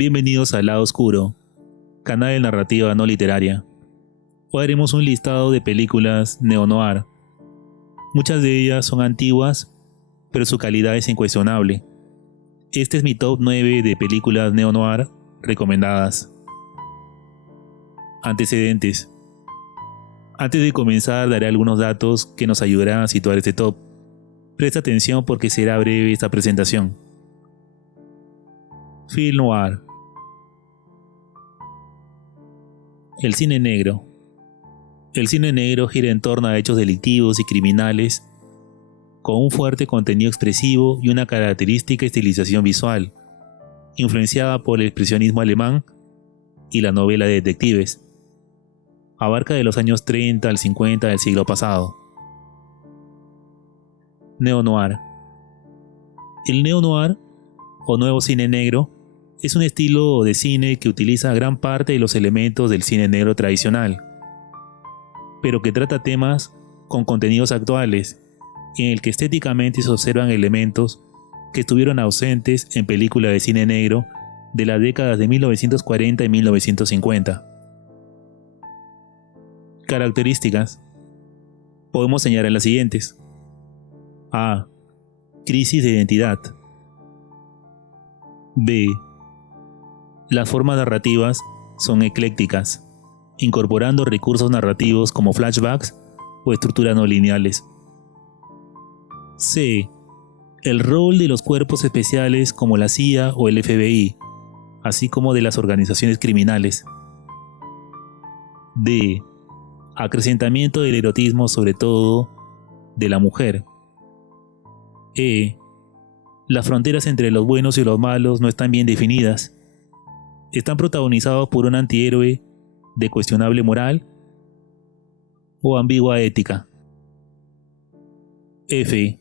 Bienvenidos al Lado Oscuro, canal de narrativa no literaria. Hoy haremos un listado de películas neo-noir. Muchas de ellas son antiguas, pero su calidad es incuestionable. Este es mi top 9 de películas neo-noir recomendadas. Antecedentes. Antes de comenzar daré algunos datos que nos ayudarán a situar este top. Presta atención porque será breve esta presentación. Film noir. El cine negro. El cine negro gira en torno a hechos delictivos y criminales con un fuerte contenido expresivo y una característica estilización visual, influenciada por el expresionismo alemán y la novela de detectives. Abarca de los años 30 al 50 del siglo pasado. Neo-noir. El neo-noir, o nuevo cine negro, es un estilo de cine que utiliza gran parte de los elementos del cine negro tradicional, pero que trata temas con contenidos actuales, en el que estéticamente se observan elementos que estuvieron ausentes en películas de cine negro de las décadas de 1940 y 1950. Características. Podemos señalar las siguientes. A. Crisis de identidad. B. Las formas narrativas son eclécticas, incorporando recursos narrativos como flashbacks o estructuras no lineales. C. El rol de los cuerpos especiales como la CIA o el FBI, así como de las organizaciones criminales. D. Acrecentamiento del erotismo, sobre todo de la mujer. E. Las fronteras entre los buenos y los malos no están bien definidas. Están protagonizados por un antihéroe de cuestionable moral o ambigua ética. F.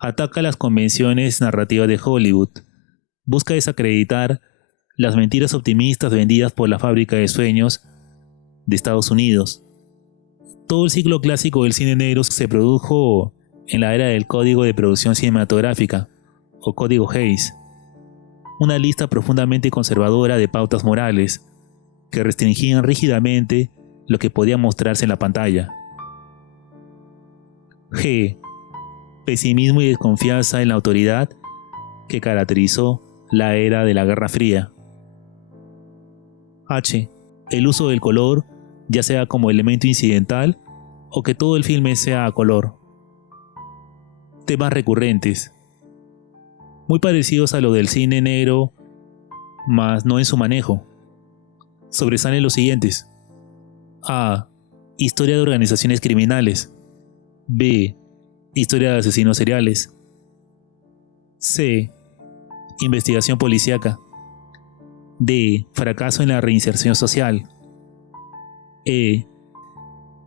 Ataca las convenciones narrativas de Hollywood. Busca desacreditar las mentiras optimistas vendidas por la fábrica de sueños de Estados Unidos. Todo el ciclo clásico del cine negro se produjo en la era del Código de Producción Cinematográfica, o Código Hays, una lista profundamente conservadora de pautas morales que restringían rígidamente lo que podía mostrarse en la pantalla. G. Pesimismo y desconfianza en la autoridad que caracterizó la era de la Guerra Fría. H. El uso del color, ya sea como elemento incidental o que todo el filme sea a color. Temas recurrentes. Muy parecidos a lo del cine negro, mas no en su manejo. Sobresalen los siguientes. A. Historia de organizaciones criminales. B. Historia de asesinos seriales. C. Investigación policíaca. D. Fracaso en la reinserción social. E.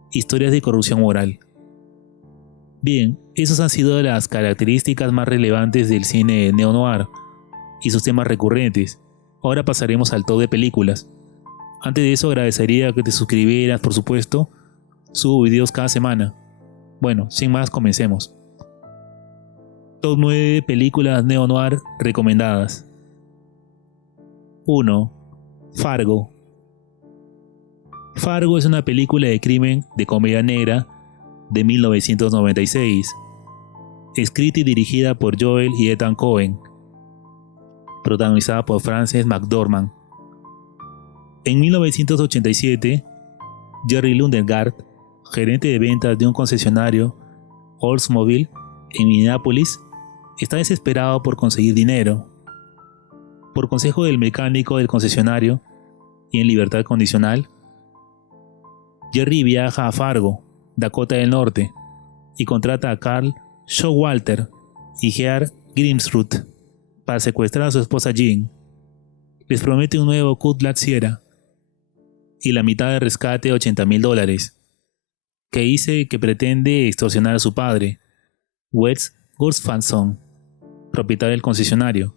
Historias de corrupción moral. Bien, esas han sido las características más relevantes del cine neo-noir y sus temas recurrentes. Ahora pasaremos al top de películas. Antes de eso agradecería que te suscribieras, por supuesto. Subo videos cada semana. Bueno, sin más, comencemos. Top 9 películas neo-noir recomendadas. 1. Fargo. Fargo es una película de crimen de comedia negra de 1996, escrita y dirigida por Joel y Ethan Coen, protagonizada por Frances McDormand. En 1987, Jerry Lundegaard, gerente de ventas de un concesionario Oldsmobile en Minneapolis, está desesperado por conseguir dinero. Por consejo del mecánico del concesionario y en libertad condicional, Jerry viaja a Fargo, Dakota del Norte, y contrata a Carl Showalter y Gear Grimsrud para secuestrar a su esposa Jean. Les promete un nuevo Cutlass Sierra y la mitad del rescate de $80,000, que dice que pretende extorsionar a su padre, Wes Gustafson, propietario del concesionario.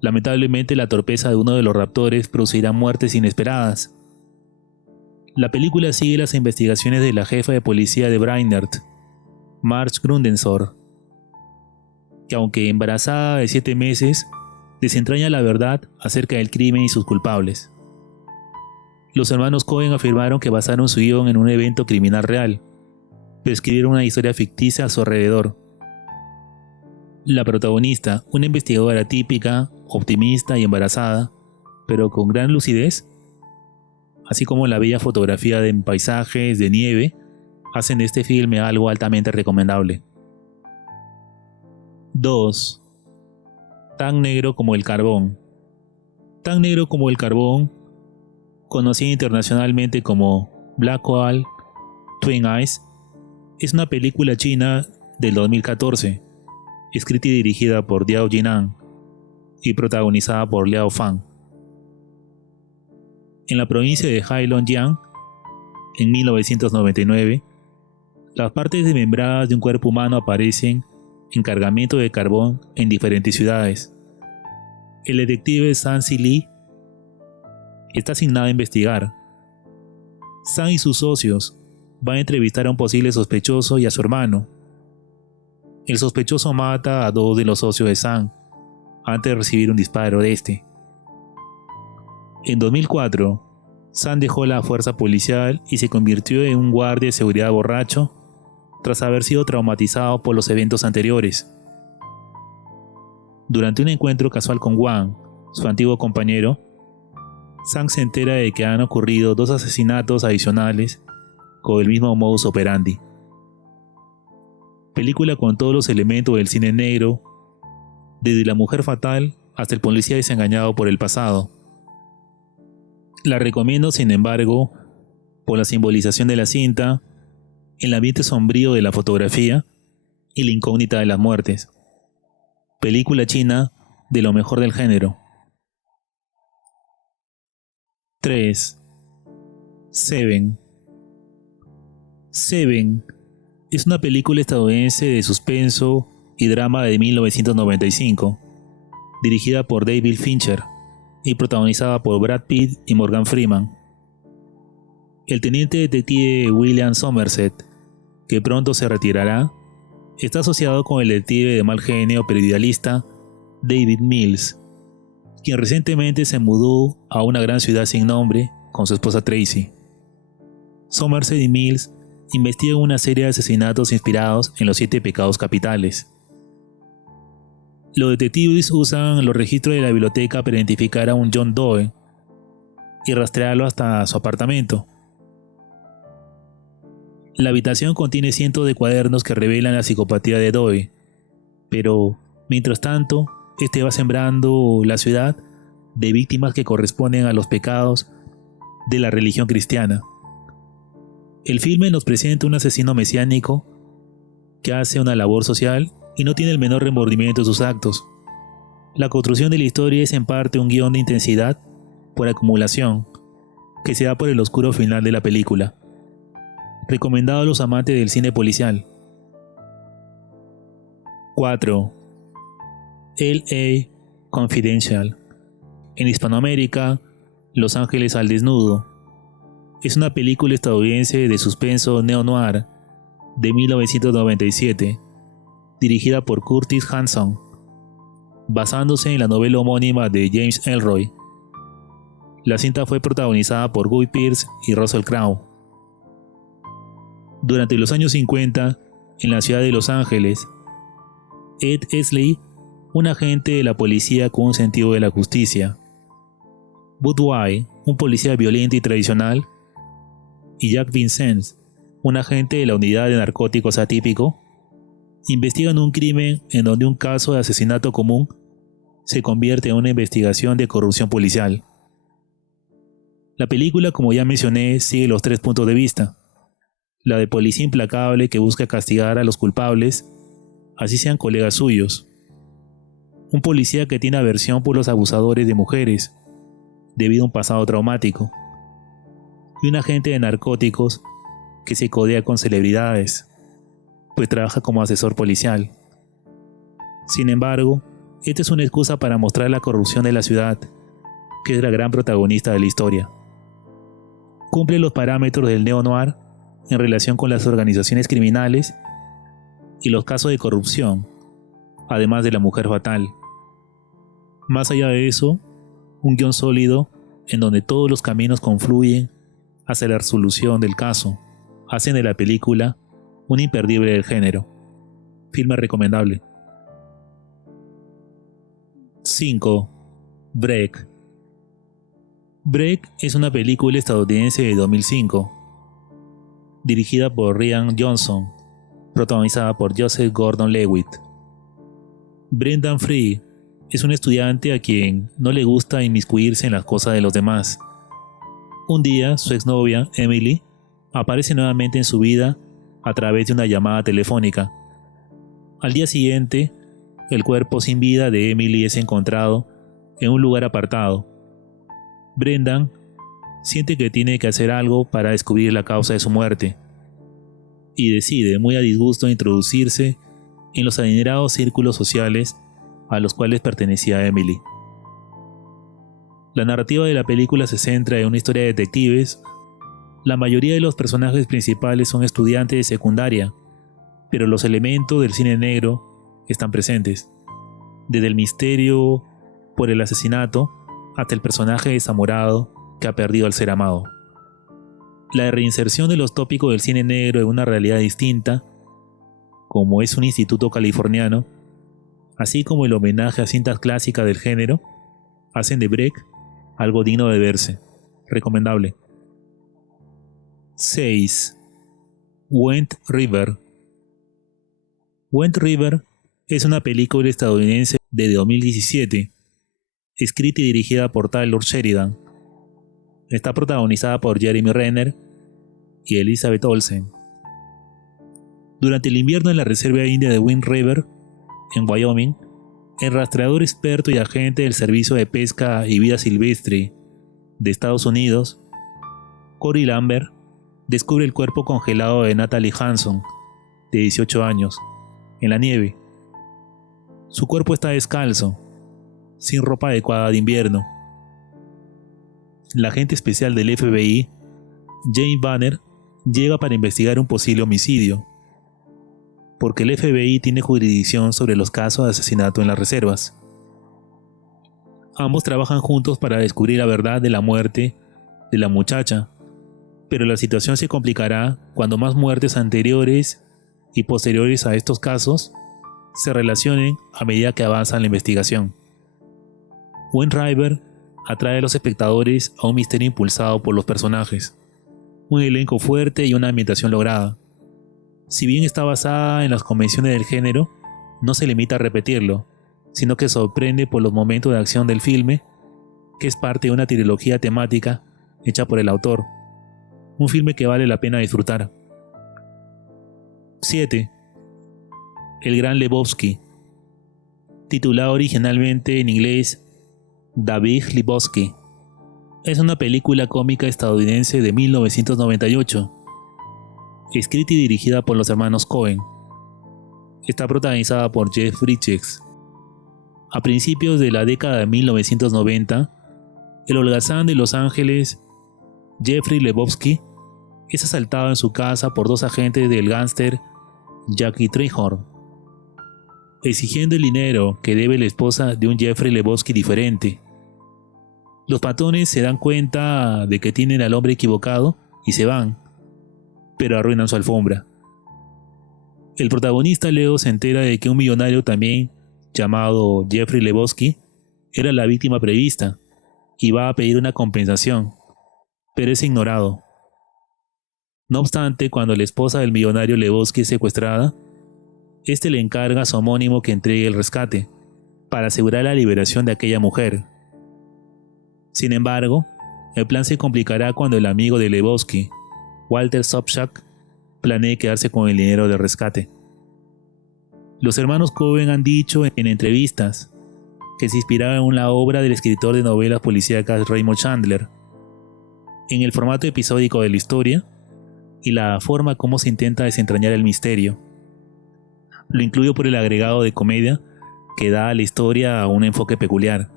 Lamentablemente, la torpeza de uno de los raptores producirá muertes inesperadas. La película sigue las investigaciones de la jefa de policía de Brainerd, Marge Grundensor, que aunque embarazada de 7 meses, desentraña la verdad acerca del crimen y sus culpables. Los hermanos Coen afirmaron que basaron su guión en un evento criminal real, pero escribieron una historia ficticia a su alrededor. La protagonista, una investigadora típica, optimista y embarazada, pero con gran lucidez, así como la bella fotografía de paisajes de nieve, hacen de este filme algo altamente recomendable. 2. Tan negro como el carbón. Tan negro como el carbón, conocida internacionalmente como Black Hole Twin Eyes, es una película china del 2014, escrita y dirigida por Diao Jinan y protagonizada por Liao Fan. En la provincia de Heilongjiang, en 1999, las partes desmembradas de un cuerpo humano aparecen en cargamento de carbón en diferentes ciudades. El detective Zhang Zili está asignado a investigar. Zhang y sus socios van a entrevistar a un posible sospechoso y a su hermano. El sospechoso mata a dos de los socios de Zhang antes de recibir un disparo de este. En 2004, Zhang dejó la fuerza policial y se convirtió en un guardia de seguridad borracho tras haber sido traumatizado por los eventos anteriores. Durante un encuentro casual con Wang, su antiguo compañero, Zhang se entera de que han ocurrido 2 asesinatos adicionales con el mismo modus operandi. Película con todos los elementos del cine negro, desde la mujer fatal hasta el policía desengañado por el pasado. La recomiendo, sin embargo, por la simbolización de la cinta, el ambiente sombrío de la fotografía y la incógnita de las muertes. Película china de lo mejor del género. 3. Seven. Seven es una película estadounidense de suspenso y drama de 1995, dirigida por David Fincher y protagonizada por Brad Pitt y Morgan Freeman. El teniente detective William Somerset, que pronto se retirará, está asociado con el detective de mal genio pero idealista David Mills, quien recientemente se mudó a una gran ciudad sin nombre con su esposa Tracy. Somerset y Mills investigan una serie de asesinatos inspirados en los 7 pecados capitales. Los detectives usan los registros de la biblioteca para identificar a un John Doe y rastrearlo hasta su apartamento. La habitación contiene cientos de cuadernos que revelan la psicopatía de Doe, pero, mientras tanto, este va sembrando la ciudad de víctimas que corresponden a los pecados de la religión cristiana. El filme nos presenta un asesino mesiánico que hace una labor social y no tiene el menor remordimiento de sus actos. La construcción de la historia es en parte un guión de intensidad por acumulación, que se da por el oscuro final de la película. Recomendado a los amantes del cine policial. 4. L.A. Confidential. En Hispanoamérica, Los Ángeles al desnudo. Es una película estadounidense de suspenso neo-noir de 1997, dirigida por Curtis Hanson, basándose en la novela homónima de James Ellroy. La cinta fue protagonizada por Guy Pearce y Russell Crowe. Durante los años 50, en la ciudad de Los Ángeles, Ed Esley, un agente de la policía con un sentido de la justicia, Bud White, un policía violento y tradicional, y Jack Vincennes, un agente de la unidad de narcóticos atípico, investigan un crimen en donde un caso de asesinato común se convierte en una investigación de corrupción policial. La película, como ya mencioné, sigue los 3 puntos de vista: la de policía implacable que busca castigar a los culpables, así sean colegas suyos; un policía que tiene aversión por los abusadores de mujeres, debido a un pasado traumático; y un agente de narcóticos que se codea con celebridades, pues trabaja como asesor policial. Sin embargo, esta es una excusa para mostrar la corrupción de la ciudad, que es la gran protagonista de la historia. Cumple los parámetros del neo-noir en relación con las organizaciones criminales y los casos de corrupción, además de la mujer fatal. Más allá de eso, un guión sólido en donde todos los caminos confluyen hacia la resolución del caso hacen de la película un imperdible del género. Filme recomendable. 5. Break. Break es una película estadounidense de 2005, dirigida por Rian Johnson, protagonizada por Joseph Gordon-Levitt. Brendan Free es un estudiante a quien no le gusta inmiscuirse en las cosas de los demás. Un día, su exnovia, Emily, aparece nuevamente en su vida a través de una llamada telefónica. Al día siguiente, el cuerpo sin vida de Emily es encontrado en un lugar apartado. Brendan siente que tiene que hacer algo para descubrir la causa de su muerte y decide, muy a disgusto, introducirse en los adinerados círculos sociales a los cuales pertenecía Emily. La narrativa de la película se centra en una historia de detectives. La mayoría de los personajes principales son estudiantes de secundaria, pero los elementos del cine negro están presentes, desde el misterio por el asesinato hasta el personaje desamorado que ha perdido al ser amado. La reinserción de los tópicos del cine negro en una realidad distinta, como es un instituto californiano, así como el homenaje a cintas clásicas del género, hacen de Break algo digno de verse. Recomendable. 6. Went River. Went River es una película estadounidense de 2017, escrita y dirigida por Taylor Sheridan. Está protagonizada por Jeremy Renner y Elizabeth Olsen. Durante el invierno en la reserva india de Wind River, en Wyoming, el rastreador experto y agente del Servicio de Pesca y Vida Silvestre de Estados Unidos, Cory Lambert, descubre el cuerpo congelado de Natalie Hanson, de 18 años, en la nieve. Su cuerpo está descalzo, sin ropa adecuada de invierno. La agente especial del FBI, Jane Banner, llega para investigar un posible homicidio, porque el FBI tiene jurisdicción sobre los casos de asesinato en las reservas. Ambos trabajan juntos para descubrir la verdad de la muerte de la muchacha, pero la situación se complicará cuando más muertes anteriores y posteriores a estos casos se relacionen a medida que avanza la investigación. Wind River atrae a los espectadores a un misterio impulsado por los personajes, un elenco fuerte y una ambientación lograda. Si bien está basada en las convenciones del género, no se limita a repetirlo, sino que sorprende por los momentos de acción del filme, que es parte de una trilogía temática hecha por el autor. Un filme que vale la pena disfrutar. 7. El Gran Lebowski. Titulado originalmente en inglés The Big Lebowski. Es una película cómica estadounidense de 1998, escrita y dirigida por los hermanos Coen. Está protagonizada por Jeff Bridges. A principios de la década de 1990, el holgazán de Los Ángeles, Jeffrey Lebowski, es asaltado en su casa por dos agentes del gángster Jackie Treehorn, exigiendo el dinero que debe la esposa de un Jeffrey Lebowski diferente. Los matones se dan cuenta de que tienen al hombre equivocado y se van, pero arruinan su alfombra. El protagonista luego se entera de que un millonario también, llamado Jeffrey Lebowski, era la víctima prevista y va a pedir una compensación, pero es ignorado. No obstante, cuando la esposa del millonario Lebowski es secuestrada, este le encarga a su homónimo que entregue el rescate, para asegurar la liberación de aquella mujer. Sin embargo, el plan se complicará cuando el amigo de Lebowski, Walter Sobchak, planee quedarse con el dinero del rescate. Los hermanos Coen han dicho en entrevistas que se inspiraron en una obra del escritor de novelas policíacas Raymond Chandler, en el formato episódico de la historia y la forma como se intenta desentrañar el misterio. Lo incluyo por el agregado de comedia que da a la historia un enfoque peculiar.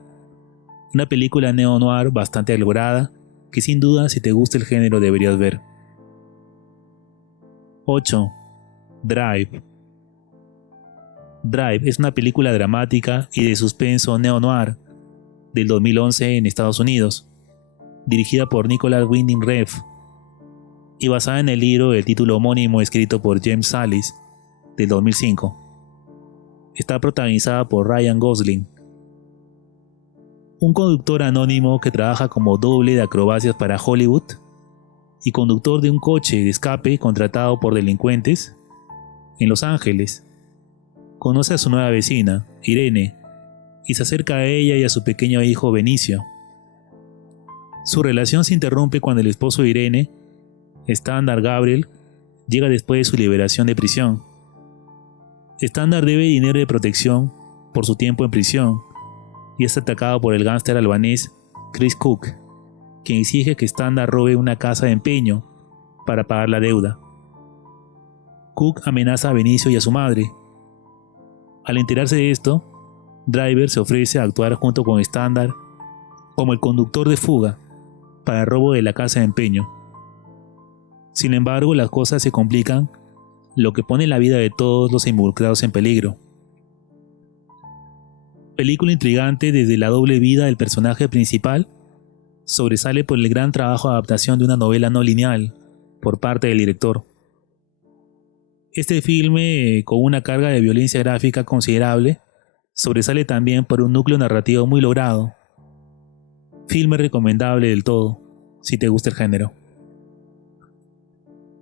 Una película neo-noir bastante lograda que sin duda, si te gusta el género, deberías ver. 8. Drive. Drive es una película dramática y de suspenso neo-noir del 2011 en Estados Unidos, dirigida por Nicholas Winding Refn y basada en el libro del título homónimo escrito por James Sallis del 2005. Está protagonizada por Ryan Gosling. Un conductor anónimo que trabaja como doble de acrobacias para Hollywood y conductor de un coche de escape contratado por delincuentes en Los Ángeles, conoce a su nueva vecina, Irene, y se acerca a ella y a su pequeño hijo Benicio. Su relación se interrumpe cuando el esposo de Irene, Standard Gabriel, llega después de su liberación de prisión. Standard debe dinero de protección por su tiempo en prisión y es atacado por el gángster albanés Chris Cook, quien exige que Standard robe una casa de empeño para pagar la deuda. Cook amenaza a Benicio y a su madre. Al enterarse de esto, Driver se ofrece a actuar junto con Standard como el conductor de fuga para el robo de la casa de empeño. Sin embargo, las cosas se complican, lo que pone la vida de todos los involucrados en peligro. Película intrigante desde la doble vida del personaje principal, sobresale por el gran trabajo de adaptación de una novela no lineal por parte del director. Este filme, con una carga de violencia gráfica considerable, sobresale también por un núcleo narrativo muy logrado. Filme recomendable del todo, si te gusta el género.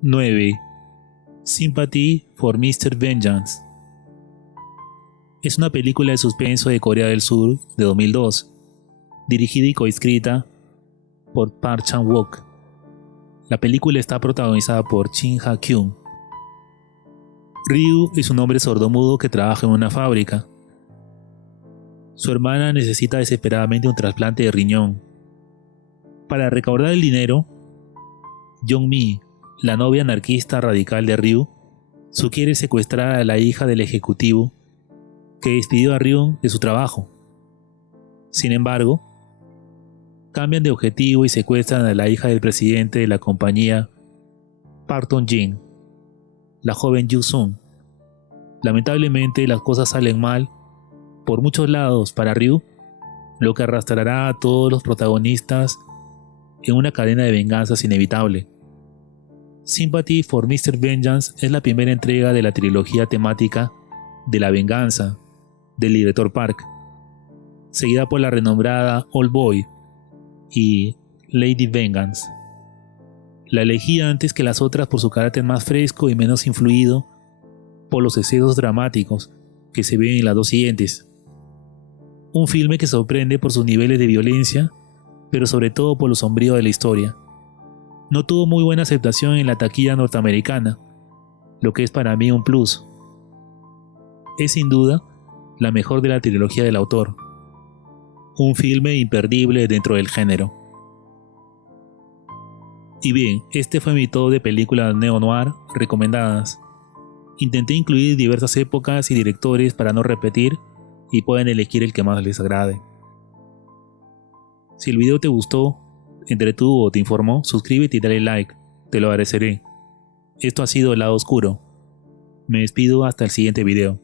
9. Sympathy for Mr. Vengeance. Es una película de suspenso de Corea del Sur de 2002, dirigida y coescrita por Park Chan-wook. La película está protagonizada por Shin Ha-kyun. Ryu es un hombre sordomudo que trabaja en una fábrica. Su hermana necesita desesperadamente un trasplante de riñón. Para recaudar el dinero, Jong-mi, la novia anarquista radical de Ryu, sugiere secuestrar a la hija del ejecutivo que despidió a Ryu de su trabajo. Sin embargo, cambian de objetivo y secuestran a la hija del presidente de la compañía, Park Dong-jin, la joven Yu-sung. Lamentablemente las cosas salen mal por muchos lados para Ryu, lo que arrastrará a todos los protagonistas en una cadena de venganzas inevitable. Sympathy for Mr. Vengeance es la primera entrega de la trilogía temática de la venganza del director Park, seguida por la renombrada Old Boy y Lady Vengeance. La elegí antes que las otras por su carácter más fresco y menos influido por los excesos dramáticos que se ven en las dos siguientes. Un filme que sorprende por sus niveles de violencia, pero sobre todo por lo sombrío de la historia. No tuvo muy buena aceptación en la taquilla norteamericana, lo que es para mí un plus. Es sin duda la mejor de la trilogía del autor. Un filme imperdible dentro del género. Y bien, este fue mi top de películas neo-noir recomendadas. Intenté incluir diversas épocas y directores para no repetir y pueden elegir el que más les agrade. Si el video te gustó, entretuvo o te informó, suscríbete y dale like, te lo agradeceré. Esto ha sido El Lado Oscuro. Me despido hasta el siguiente video.